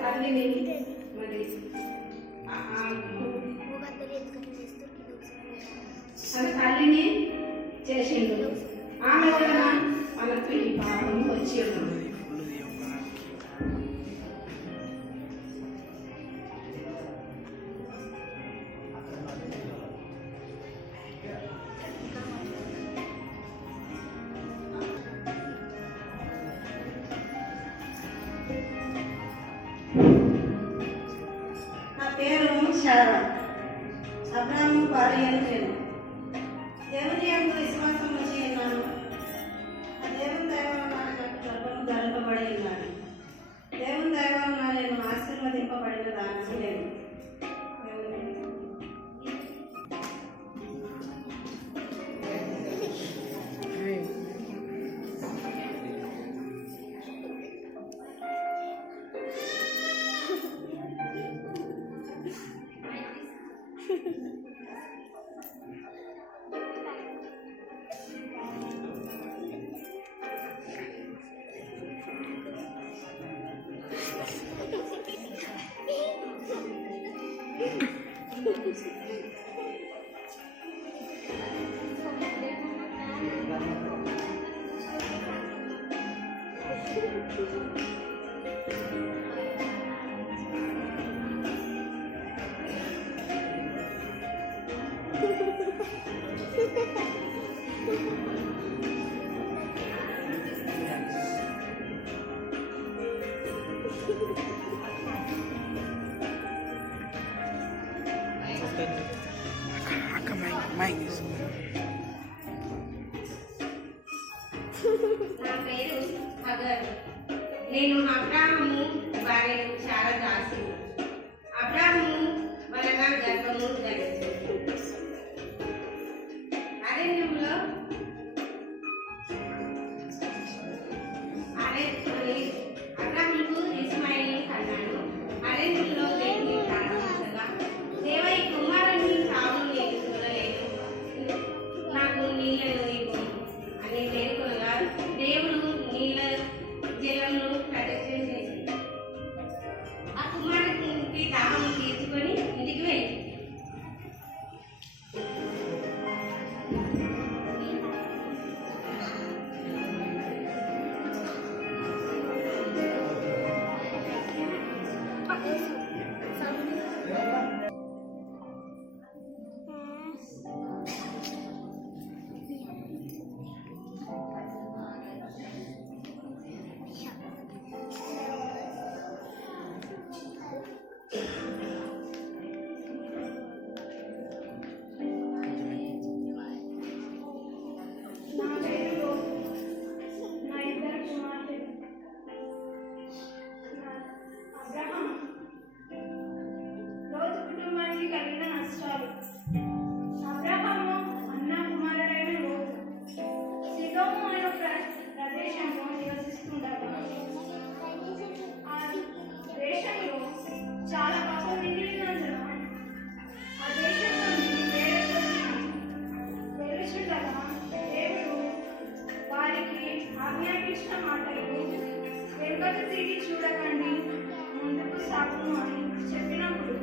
తల్లిని మరి తల్లిని చేసిండు. ఆమె వలన మనకు ఈ పాపం వచ్చి ఉన్నది. నా పేరు శారద. అబ్రాహాము భార్యను నేను. దేవుని యందు విశ్వాసం వచ్చి ఉన్నాను. ఆ దేవుని దయ వలన నాకు గర్భము ధరింపబడి ఉన్నాను. దేవుని దయ వలన నేను ఆశీర్వదింపబడిన దాన్ని నేను. నా పేరు హగర్. నేను అబ్రాహాము భార్య శారద. అబ్రాహాము వలన గర్భము ధరించింది. అరణ్యంలో అబ్రాహాముకు ఇస్మాయిల్ని కన్నాడు. అరణ్యంలో దేవుని ప్రారంభించగా దేవ ఈ కుమారుని సాగు నేను చూడలేను, నాకు నీళ్లను ఇవ్వు అని వేడుకొనగా దేవుడు నీళ్ళ జలమును ప్రదర్శించేసి ఆ కుమారునికి దాహం తీర్చుకొని ఇంటికి వెళ్ళి కలిగిన నష్టాలు. అబ్రహాము అన్న కుమారుడైన లోతు సిదోము అనే ప్రదేశంలో నివసిస్తుండగా ఆ దేశంలో చాలా పాపం మిగిలినందున ఆ దేశం నుండి వెలుచుండగా దేవుడు వారికి ఆజ్ఞాపించిన మాటలు వెనుకకు తిరిగి చూడకండి, ముందుకు సాగుము అని చెప్పినప్పుడు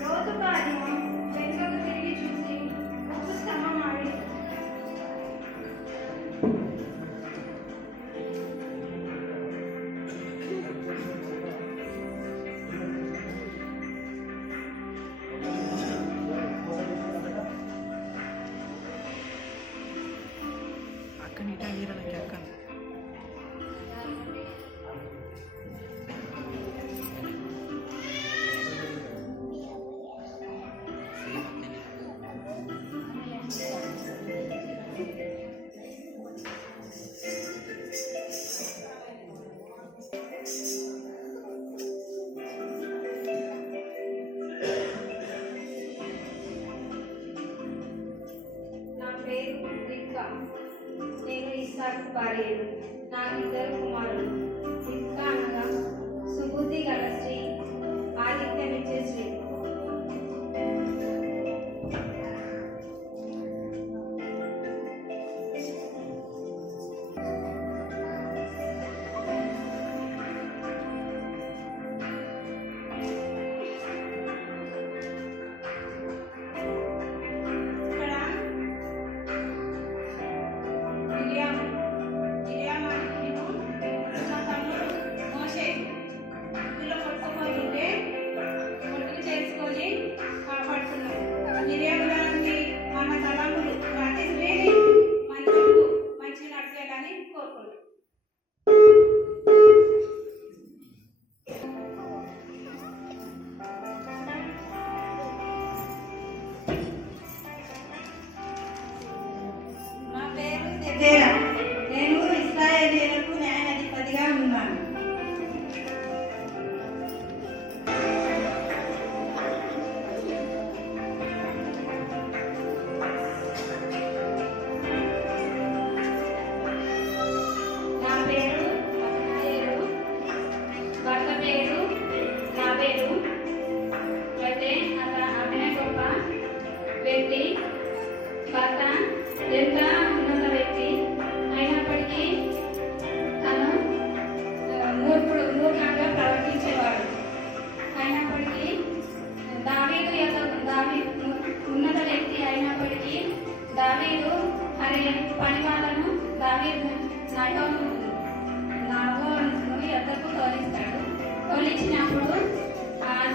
లోతు భార్య వెనుకకు తిరిగి చూసి ఉప్పు స్తంభమాడి నేను ఇస్సాకు భార్యను. నాకు ఇద్దరు కుమారులు. రిబ్కా అనగా సుబుద్ధి గల స్త్రీ, ఆదిత్యమిచ్చే స్త్రీ.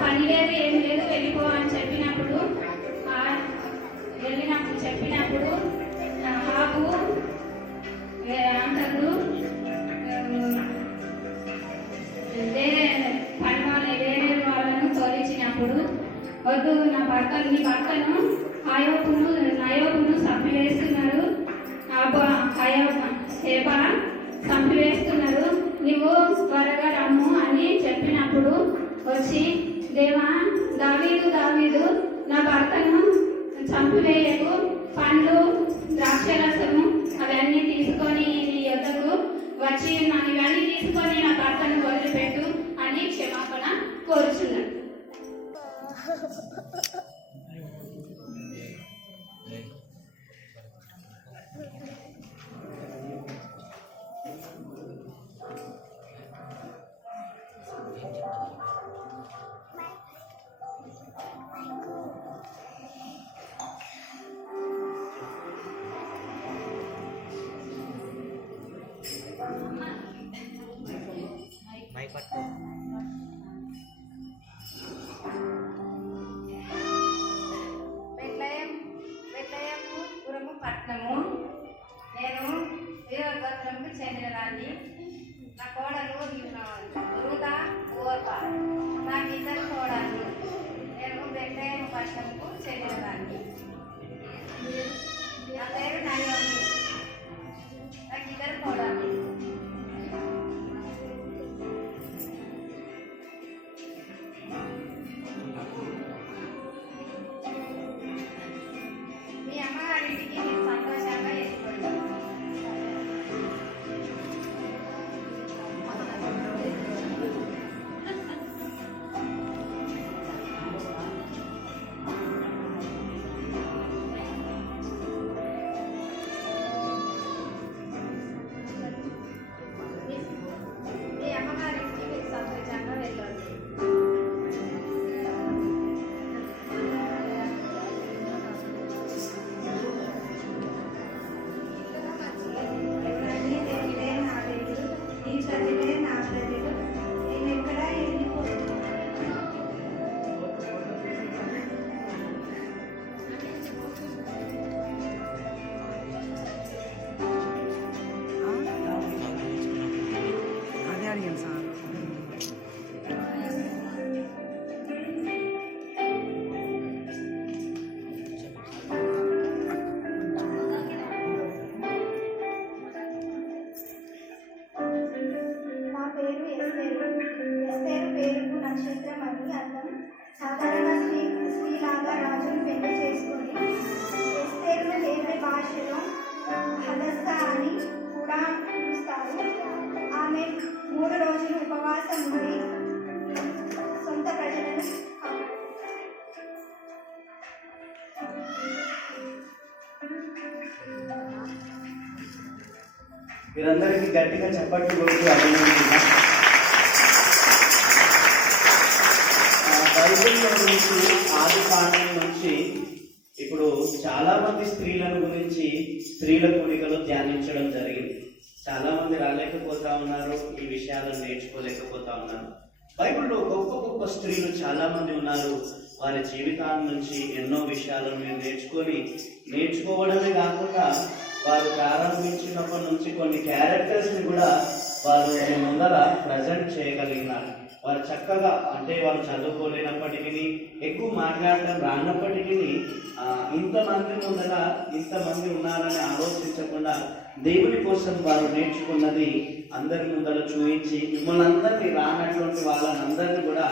పని లేదు ఏం లేదు వెళ్ళిపో అని చెప్పినప్పుడు హాబు అంటారు వేరే వాళ్ళను తోలించినప్పుడు వద్దు నీ భర్తను నయోబును చంపివేస్తున్నారు హేబా చంపివేస్తున్నారు, నువ్వు త్వరగా రమ్ము అని చెప్పినప్పుడు వచ్చి దేవా దావీదు నా భర్తను చంపివేయకు, పండ్లు ద్రాక్షరసము అవన్నీ తీసుకొని నీ యొద్దకు వచ్చి ఇవన్నీ తీసుకొని నా భర్తను వదిలిపెట్టు అని క్షమాపణ కోరుచున్నాడు. బెత్లెహేము పట్టణము. నేను గోత్రంకు చెందినదాన్ని. నా కోడలు రూదా ఓర్పా, నాకు ఇద్దరు కోడలు. నేను బెత్లెహేము పట్టణంకు చెందినదాన్ని. నా పేరు నయోమి, నాకు ఇద్దరు కోడలు. మీ అమ్మగారింటికి మీరు సంతోషంగా వెళ్ళిపోయింది. మీ అమ్మగారింటికి మీరు సంతోషంగా వెళ్ళండి. నక్షత్రం అని అర్థం. సాధారణ స్త్రీలాగా రాజును పెళ్లి చేసుకొని ఎస్తేరును హెబ్రీ భాషలో హదస్స అని కూడా పిలుస్తారు. ఆమె 3 రోజులు ఉపవాసం ఉండి సొంత ప్రజలను వీరందరికీ గట్టిగా చప్పట్లు కొడుతూ అభినందిస్తున్నాం. బైబిల్లో నుంచి ఆదికాండం నుంచి ఇప్పుడు చాలా మంది స్త్రీలను గురించి స్త్రీల కూడికలో ధ్యానించడం జరిగింది. చాలా మంది రాలేకపోతా ఉన్నారు, ఈ విషయాలను నేర్చుకోలేకపోతా ఉన్నారు. బైబిల్లో గొప్ప గొప్ప స్త్రీలు చాలా మంది ఉన్నారు. వారి జీవితాల నుంచి ఎన్నో విషయాలను మీరు నేర్చుకోవడమే కాకుండా వారు ప్రారంభించినప్పటి నుంచి కొన్ని క్యారెక్టర్స్ ని కూడా వారు ముందర ప్రజెంట్ చేయగలిగినారు. వారు చక్కగా, అంటే వాళ్ళు చదువుకోలేనప్పటికీ, ఎక్కువ మాట్లాడటం రానప్పటికీ, ఇంతమంది ముందర ఇంతమంది ఉన్నారని ఆలోచించకుండా దేవుని కోసం వారు నేర్చుకున్నది అందరి ముందర చూపించి మిమ్మల్ని అందరినీ రానటువంటి వాళ్ళనందరినీ కూడా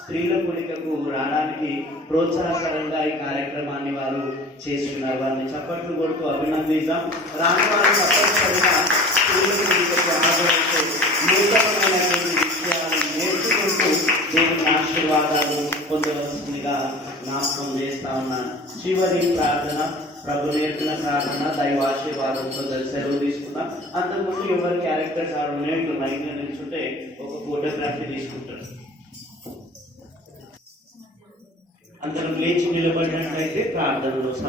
స్త్రీల కూడికకు రావడానికి ప్రోత్సాహకరంగా ఈ కార్యక్రమాన్ని వారు చేస్తున్నారు. వారిని చప్పట్లు కొడుతూ అభినందిద్దాం. రాని వారు తప్పనిసరిగా స్త్రీల కూడికకు హాజరైతే నూతనమైనటువంటి విషయాలను నేర్చుకుంటూ దేవుని ఆశీర్వాదాలు పొందవలసిందిగా జ్ఞాపకం చేస్తా ఉన్నాను. చివరి ప్రార్థన, ప్రభు నేర్పిన ప్రార్థన, దైవ ఆశీర్వాదంతో సెలవు తీసుకున్నాం. అంతకుముందు ఎవరి క్యారెక్టర్స్ ఆడ ఉన్నట్టు లైన్గా నిల్చుంటే ఒక ఫోటోగ్రఫీ తీసుకుంటారు. అందరం లేచి నిలబడినట్లయితే ప్రార్థనలో